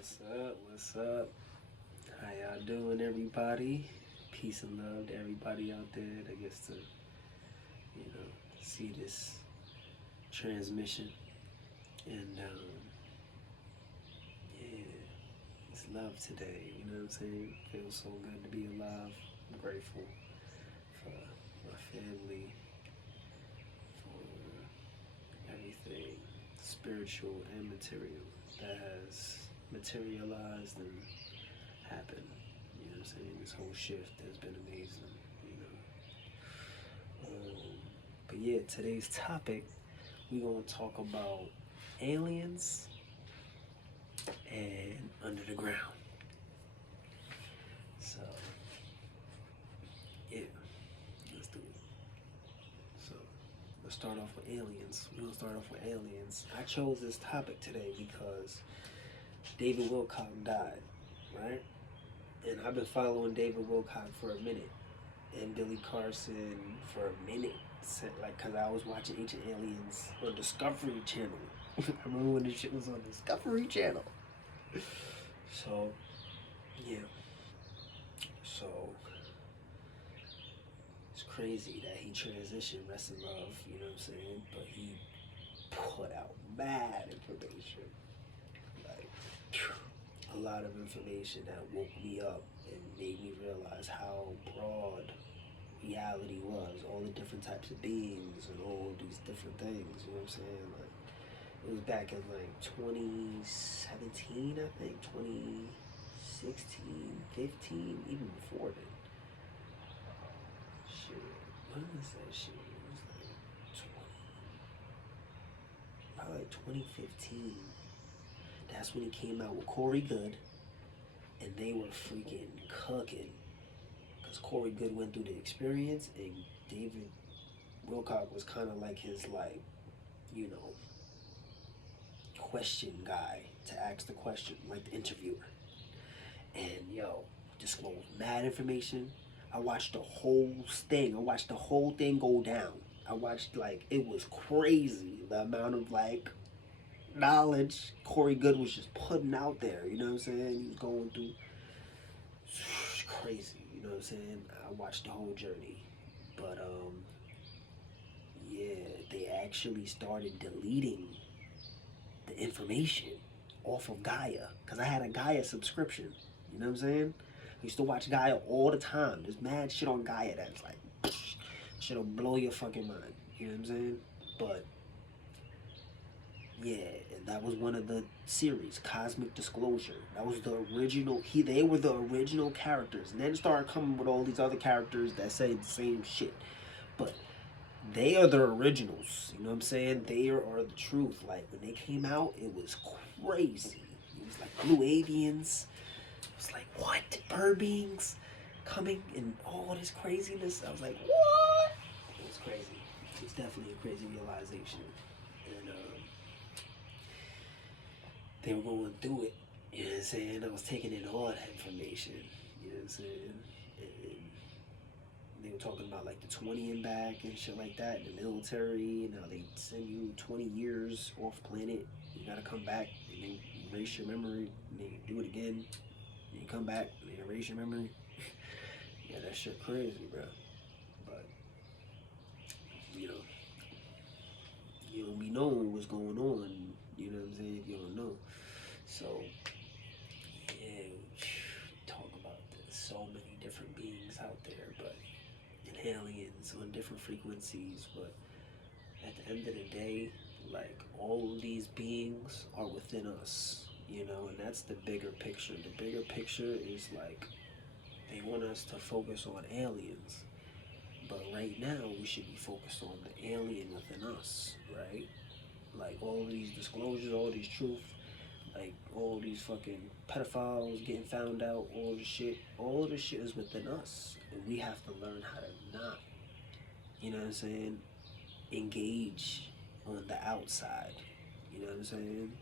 What's up? What's up? How y'all doing, everybody? Peace and love to everybody out there that gets to, see this transmission. And yeah, it's love today. You know what I'm saying? Feels so good to be alive. I'm grateful for my family, for everything spiritual and material that has materialized and happened. You know what I'm saying? This whole shift has been amazing. You know. But yeah, today's topic, we're gonna talk about aliens and under the ground. So yeah, let's do it. So let's start off with aliens. We're gonna start off with aliens. I chose this topic today because David Wilcock died, right? And I've been following David Wilcock for a minute, and Billy Carson for a minute. Like, cause I was watching Ancient Aliens on Discovery Channel. I remember when this shit was on Discovery Channel. So, yeah. So, it's crazy that he transitioned, rest in love, you know what I'm saying? But he put out mad information. Like, a lot of information that woke me up and made me realize how broad reality was, all the different types of beings and all these different things, you know what I'm saying? Like, it was back in like 2017, I think, 2016, 15, even before then. Shit, when was that shit? It was like 20, probably like 2015. That's when he came out with Corey Good, and they were freaking cooking. Because Corey Good went through the experience, and David Wilcock was kind of like his, like, you know, question guy to ask the question, like the interviewer. And yo, disclosed mad information. I watched the whole thing. I watched the whole thing go down. I watched, like, it was crazy the amount of like knowledge Corey Good was just putting out there. You know what I'm saying? He was going through crazy. You know what I'm saying? I watched the whole journey, but yeah, they actually started deleting the information off of Gaia because I had a Gaia subscription. You know what I'm saying? I used to watch Gaia all the time. There's mad shit on Gaia that's like, shit'll blow your fucking mind. You know what I'm saying? But yeah, that was one of the series, Cosmic Disclosure. That was the original. They were the original characters, and then started coming with all these other characters that say the same shit. But they are the originals. You know what I'm saying? They are the truth. Like, when they came out, it was crazy. It was like blue avians. It was like, what? Bird beings coming and all this craziness. I was like, what? It was crazy. It was definitely a crazy realization. And they were going through it. You know what I'm saying? I was taking in all that information. You know what I'm saying? And they were talking about like the 20 and back and shit like that, the military, and how they send you 20 years off planet. You gotta come back and they erase your memory, and they do it again. And you come back and they erase your memory. Yeah, that shit crazy, bro. But you know, you don't be knowing what's going on. You know what I'm saying? If you don't know, so yeah, talk about this. So many different beings out there, but and aliens on different frequencies, but at the end of the day, like, all of these beings are within us, you know, and that's the bigger picture. The bigger picture is like they want us to focus on aliens, but right now we should be focused on the alien within us, right? Like, all these disclosures, all these truth, like all these fucking pedophiles getting found out, all this shit is within us, and we have to learn how to not, you know what I'm saying, engage on the outside. You know what I'm saying?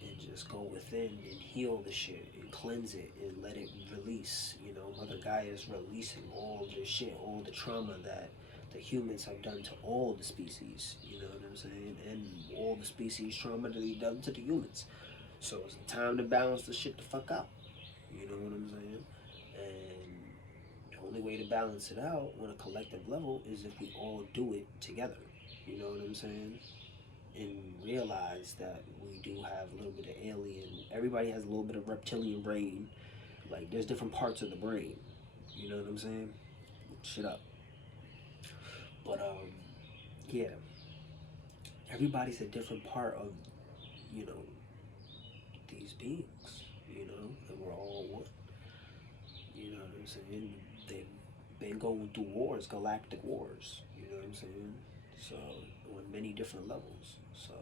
And just go within and heal the shit and cleanse it and let it release. You know, Mother Gaia is releasing all this shit, all the trauma that the humans have done to all the species. You know what I'm saying? And all the species trauma that they've done to the humans. So it's time to balance the shit the fuck out. You know what I'm saying? And the only way to balance it out on a collective level is if we all do it together. You know what I'm saying? And realize that we do have a little bit of alien. Everybody has a little bit of reptilian brain. Like there's different parts of the brain. You know what I'm saying? Shit up. But yeah. Everybody's a different part of, you know, these beings. You know, and we're all one. You know what I'm saying? They've been going through wars, galactic wars. You know what I'm saying? So on many different levels. So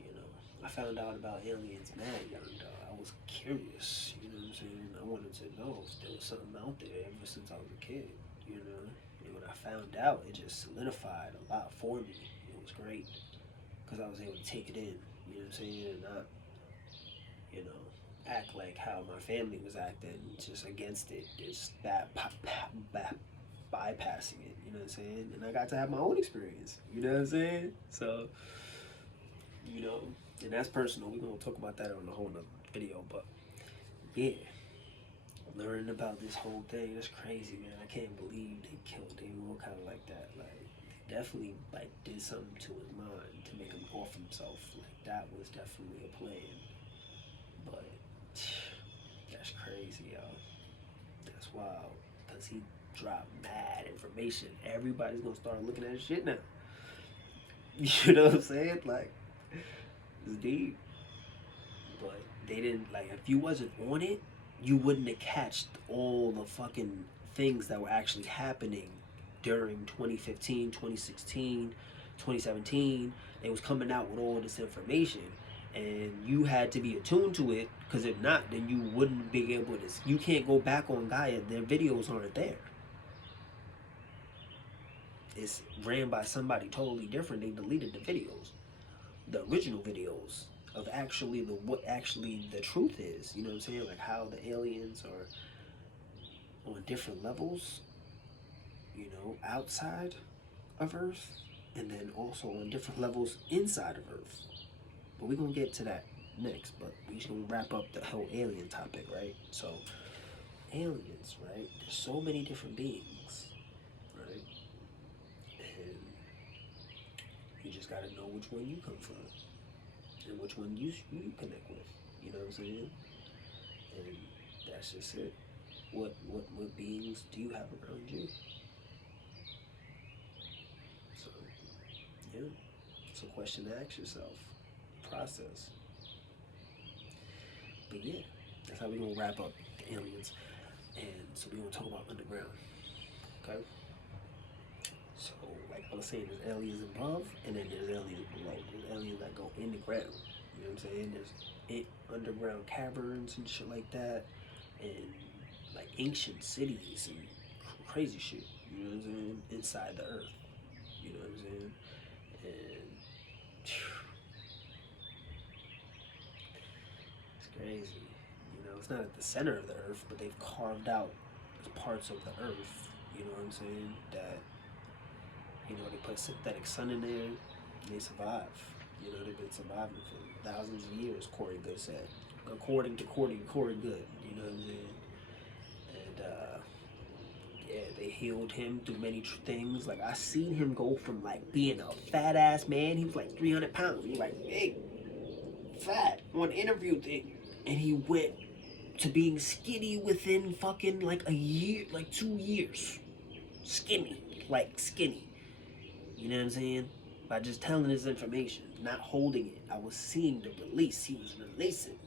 you know, I found out about aliens mad young, dog. I was curious. You know what I'm saying? I wanted to know if there was something out there ever since I was a kid. You know, and when I found out, it just solidified a lot for me. It was great because I was able to take it in. You know what I'm saying? And not, you know, act like how my family was acting, just against it, just bypassing it. You know what I'm saying? And I got to have my own experience. You know what I'm saying? So, you know, and that's personal. We're gonna talk about that on a whole nother video. But yeah, learning about this whole thing, that's crazy, man. I can't believe they killed David kind of like that. Like, they definitely like did something to his mind to make him off himself. Like that was definitely a plan. But that's crazy, yo. That's wild. Because he dropped mad information. Everybody's gonna start looking at his shit now. You know what I'm saying? Like, it's deep. But they didn't, like, if you wasn't on it, you wouldn't have catched all the fucking things that were actually happening during 2015, 2016, 2017. They was coming out with all this information. And you had to be attuned to it, because if not, then you wouldn't be able to. You can't go back on Gaia. Their videos aren't there. It's ran by somebody totally different. They deleted the videos, the original videos of actually what actually the truth is. You know what I'm saying? Like how the aliens are on different levels. You know, outside of Earth, and then also on different levels inside of Earth. But we're gonna get to that next. But we just gonna wrap up the whole alien topic, right? So aliens, right? There's so many different beings, right? And you just gotta know which one you come from and which one you connect with. You know what I'm saying? And that's just it. What beings do you have around you? So yeah, it's a question to ask yourself. Process. But yeah, that's how we're gonna wrap up the aliens. And so we're gonna talk about underground. Okay? So like I was saying, there's aliens above and then there's aliens below. There's aliens that go in the ground. You know what I'm saying? There's underground caverns and shit like that. And like ancient cities and crazy shit. You know what I'm saying? Inside the earth. You know what I'm saying? And it's crazy. You know, it's not at the center of the earth, but they've carved out parts of the earth. You know what I'm saying? That, you know, they put synthetic sun in there and they survive. You know, they've been surviving for thousands of years, Corey Good said. According to Corey Good, you know what I'm saying? And yeah, they healed him through many things. Like I seen him go from like being a fat ass man, he was like 300 pounds. He like big, fat on an interview thing, and he went to being skinny within fucking like a year, like 2 years. Skinny, like skinny. You know what I'm saying? By just telling his information, not holding it. I was seeing the release. He was releasing.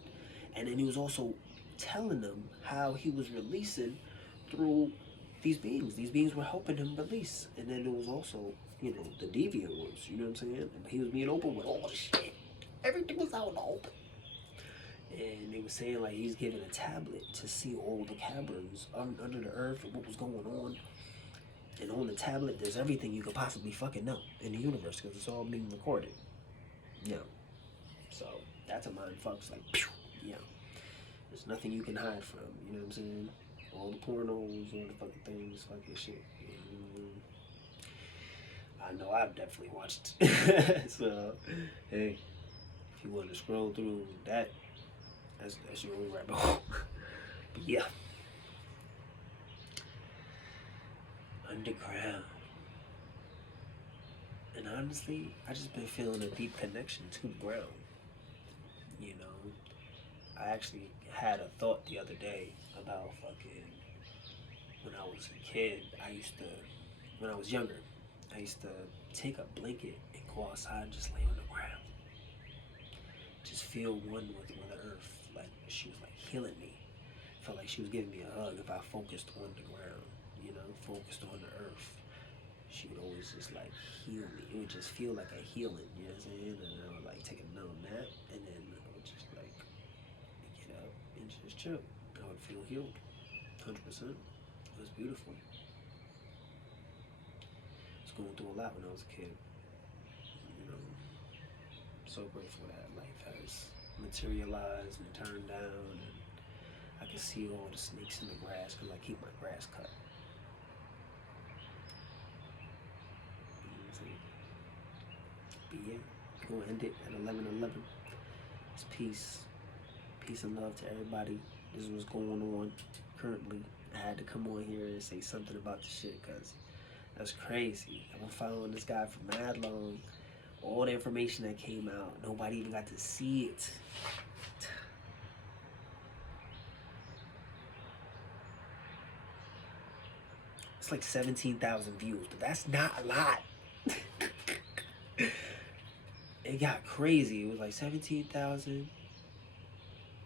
And then he was also telling them how he was releasing through these beings. These beings were helping him release. And then there was also, you know, the deviant ones. You know what I'm saying? And he was being open with all the shit. Everything was out in the open. And they were saying like he's given a tablet to see all the caverns under the earth and what was going on. And on the tablet, there's everything you could possibly fucking know in the universe because it's all being recorded. Yeah. So that's a mind fuck. It's like, pew, yeah. There's nothing you can hide from. You know what I'm saying? All the pornos, all the fucking things, fucking shit. I know I've definitely watched. So, hey, If you want to scroll through that, that's your own rabbit hole. But yeah, underground. And honestly, I just been feeling a deep connection to the ground. You know, I actually had a thought the other day about fucking when I was a kid. When I was younger, I used to take a blanket and go outside and just lay on the ground. Just feel one with Mother Earth. Like she was like healing me. Felt like she was giving me a hug if I focused on the ground, focused on the earth. She would always just like heal me. It would just feel like a healing, you know what I'm saying? And I would like take a little nap and then I would just like get up and just chill. I would feel healed. 100%. It was beautiful. I was going through a lot when I was a kid. You know, so grateful that life has materialized and turned down, and I can see all the snakes in the grass because I keep my grass cut. You know what I'm saying? But yeah, we're gonna end it at 11:11. It's peace, peace and love to everybody. This is what's going on currently. I had to come on here and say something about this shit because that's crazy. I've been following this guy for mad long. All the information that came out, nobody even got to see it. It's like 17,000 views, but that's not a lot. It got crazy. It was like 17,000,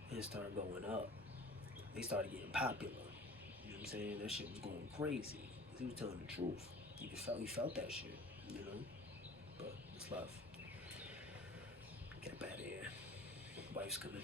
and it started going up. They started getting popular. You know what I'm saying? That shit was going crazy. He was telling the truth. He felt that shit, you know? But it's love. Get up out of here. Wife's coming.